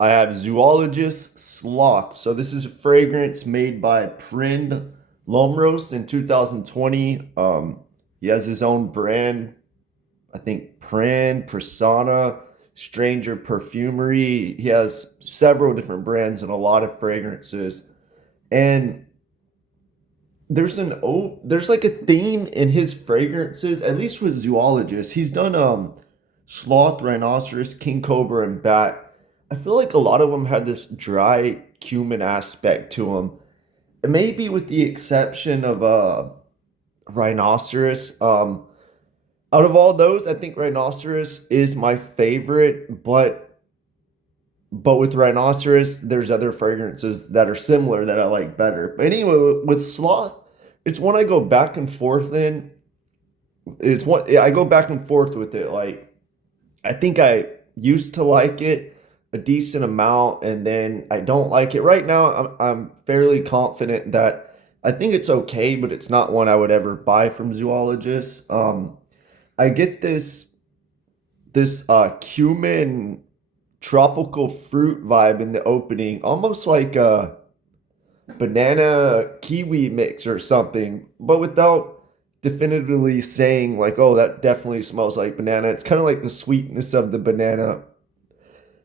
I have Zoologist Sloth. So this is a fragrance made by Prind Lomros in 2020. He has his own brand. I think Prind, Persona, Stranger Perfumery. He has several different brands and a lot of fragrances. And there's like a theme in his fragrances, at least with Zoologist. He's done sloth, rhinoceros, king cobra, and bat. I feel like a lot of them had this dry cumin aspect to them. Maybe with the exception of rhinoceros. Out of all those, I think rhinoceros is my favorite, but with rhinoceros, there's other fragrances that are similar that I like better. But anyway, with sloth, it's one I go back and forth in. It's one I go back and forth with it. Like I think I used to like it a decent amount, and then I don't like it. Right now, I'm fairly confident that I think it's okay, but it's not one I would ever buy from zoologists. I get this cumin tropical fruit vibe in the opening, almost like a banana kiwi mix or something, but without definitively saying like, oh, that definitely smells like banana. It's kind of like the sweetness of the banana.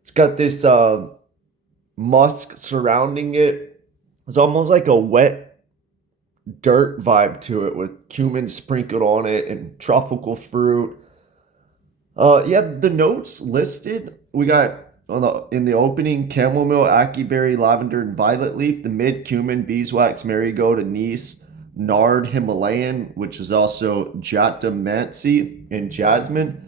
It's got this musk surrounding it. It's almost like a wet dirt vibe to it with cumin sprinkled on it and tropical fruit. Yeah, the notes listed, we got in the opening chamomile, ackee berry, lavender, and violet leaf. The mid cumin, beeswax, marigold, anise, nard, Himalayan, which is also jatamansi and jasmine.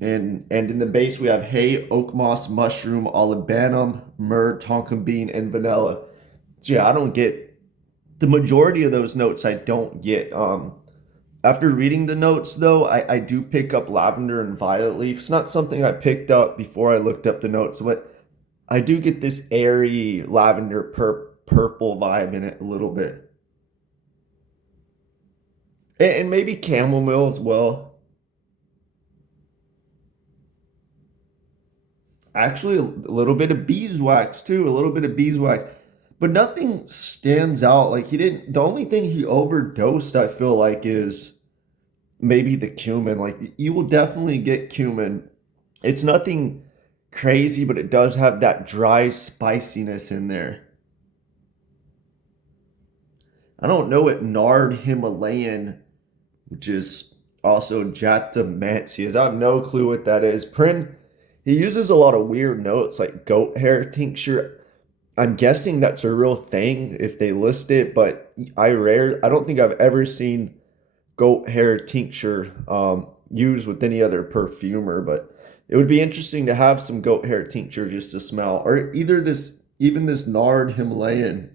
And in the base we have hay, oak moss, mushroom, olibanum, myrrh, tonka bean, and vanilla. So yeah, I don't get the majority of those notes. I don't get. After reading the notes, though, I do pick up lavender and violet leaf. It's not something I picked up before I looked up the notes, but I do get this airy lavender purple vibe in it a little bit. And maybe chamomile as well. Actually, a little bit of beeswax, too. A little bit of beeswax. But nothing stands out. Like, he didn't. The only thing he overdosed, I feel like, is maybe the cumin. Like you will definitely get cumin. It's nothing crazy, but it does have that dry spiciness in there. I don't know what nard Himalayan, which is also Jatamansi is. I have no clue what that is. Prin, he uses a lot of weird notes like goat hair tincture. I'm guessing that's a real thing if they list it, but I don't think I've ever seen goat hair tincture used with any other perfumer, but it would be interesting to have some goat hair tincture just to smell, or either even this nard Himalayan,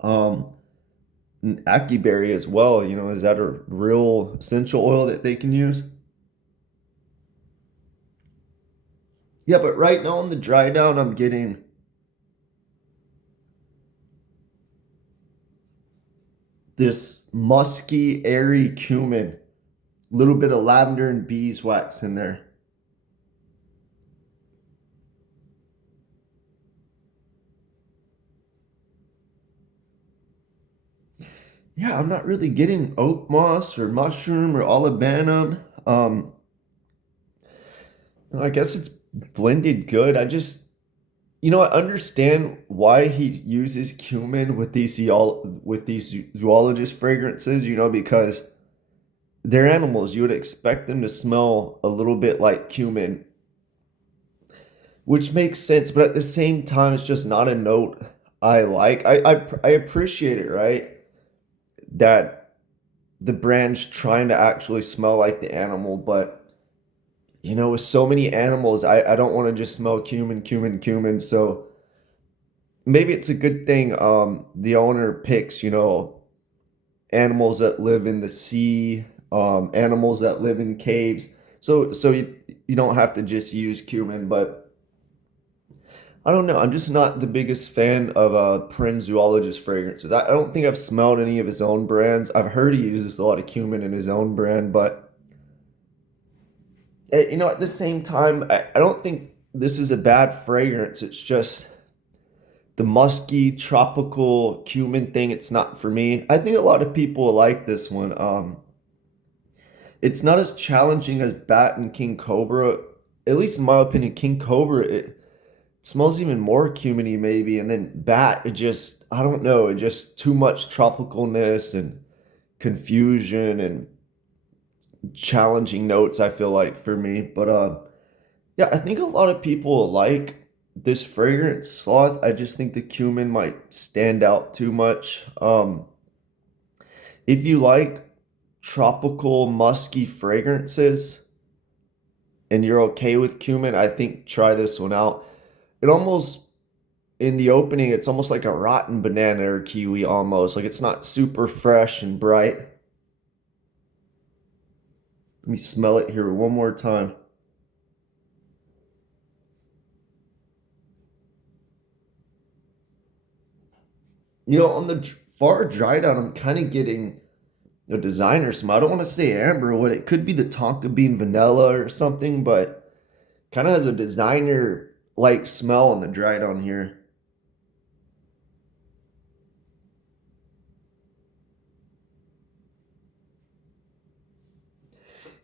um, ackee berry as well. You know, is that a real essential oil that they can use? Yeah, but right now on the dry down, I'm getting this musky, airy cumin, a little bit of lavender and beeswax in there. Yeah, I'm not really getting oak moss or mushroom or olibanum. I guess it's blended good. I understand why he uses cumin with these zoologist fragrances. Because they're animals. You would expect them to smell a little bit like cumin, which makes sense. But at the same time, it's just not a note I like. I appreciate it, right? That the brand's trying to actually smell like the animal, but with so many animals, I don't want to just smell cumin, cumin, cumin. So maybe it's a good thing the owner picks, animals that live in the sea, animals that live in caves. So you don't have to just use cumin, but I don't know. I'm just not the biggest fan of Prin zoologist fragrances. I don't think I've smelled any of his own brands. I've heard he uses a lot of cumin in his own brand, but at the same time, I don't think this is a bad fragrance. It's just the musky, tropical, cumin thing. It's not for me. I think a lot of people like this one. It's not as challenging as Bat and King Cobra. At least in my opinion, King Cobra, it smells even more cuminy maybe. And then Bat, it just, I don't know, it just too much tropicalness and confusion and challenging notes, I feel like, for me. But yeah, I think a lot of people like this fragrance, Sloth. I just think the cumin might stand out too much. If you like tropical musky fragrances and you're okay with cumin, I think try this one out. It almost in the opening, it's almost like a rotten banana or kiwi almost. Like it's not super fresh and bright. Let me smell it here one more time. You know, on the far dry down, I'm kind of getting a designer smell. I don't want to say amber wood. It could be the tonka bean vanilla or something, but kind of has a designer like smell on the dry down here.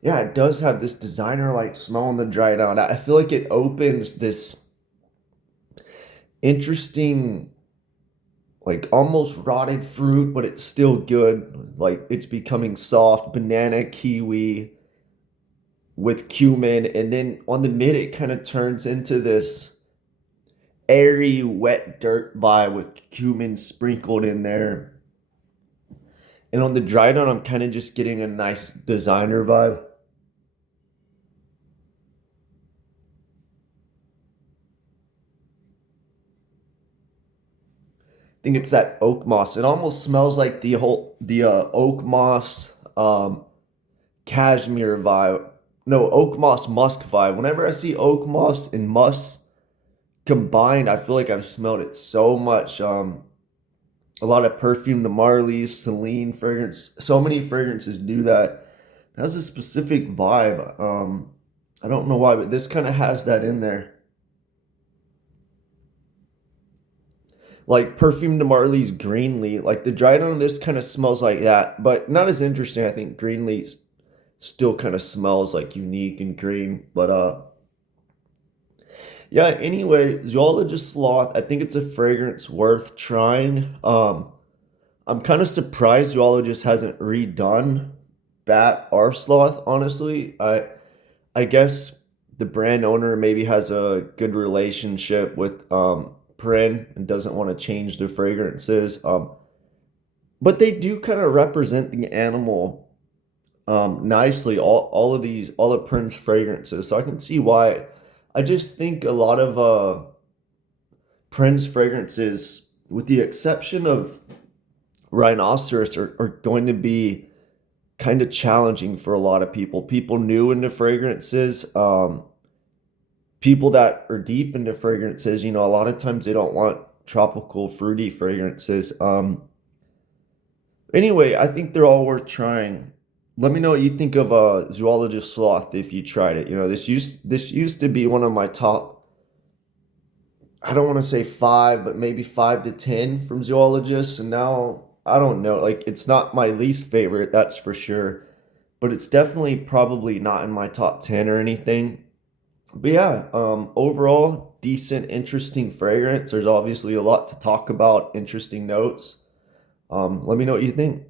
Yeah, it does have this designer like smell on the dry down. I feel like it opens this interesting, like almost rotted fruit, but it's still good. Like it's becoming soft, banana, kiwi with cumin. And then on the mid, it kind of turns into this airy, wet dirt vibe with cumin sprinkled in there. And on the dry down, I'm kind of just getting a nice designer vibe. I think it's that oak moss. It almost smells like the oak moss cashmere vibe. No, oak moss musk vibe. Whenever I see oak moss and musk combined, I feel like I've smelled it so much. A lot of perfume, the Marley's, Celine fragrance. So many fragrances do that. It has a specific vibe. I don't know why, but this kind of has that in there. Like Perfume de Marley's Greenlee. Like the dried on this kind of smells like that, but not as interesting. I think Greenlee still kind of smells like unique and green. But yeah, anyway, Zoologist Sloth, I think it's a fragrance worth trying. I'm kind of surprised Zoologist hasn't redone Bat or Sloth, honestly. I guess the brand owner maybe has a good relationship with Prin and doesn't want to change their fragrances. But they do kind of represent the animal nicely. All of Prin's fragrances, so I can see why. I just think a lot of Prin's fragrances, with the exception of Rhinoceros, are going to be kind of challenging for a lot of people. People new into fragrances, people that are deep into fragrances, you know, a lot of times they don't want tropical, fruity fragrances. Anyway, I think they're all worth trying. Let me know what you think of Zoologist Sloth if you tried it. You know, this used to be one of my top. I don't want to say five, but maybe 5 to 10 from zoologists, and now I don't know. Like it's not my least favorite, that's for sure, but it's definitely probably not in my top 10 or anything. But yeah, overall, decent, interesting fragrance. There's obviously a lot to talk about, interesting notes. Let me know what you think.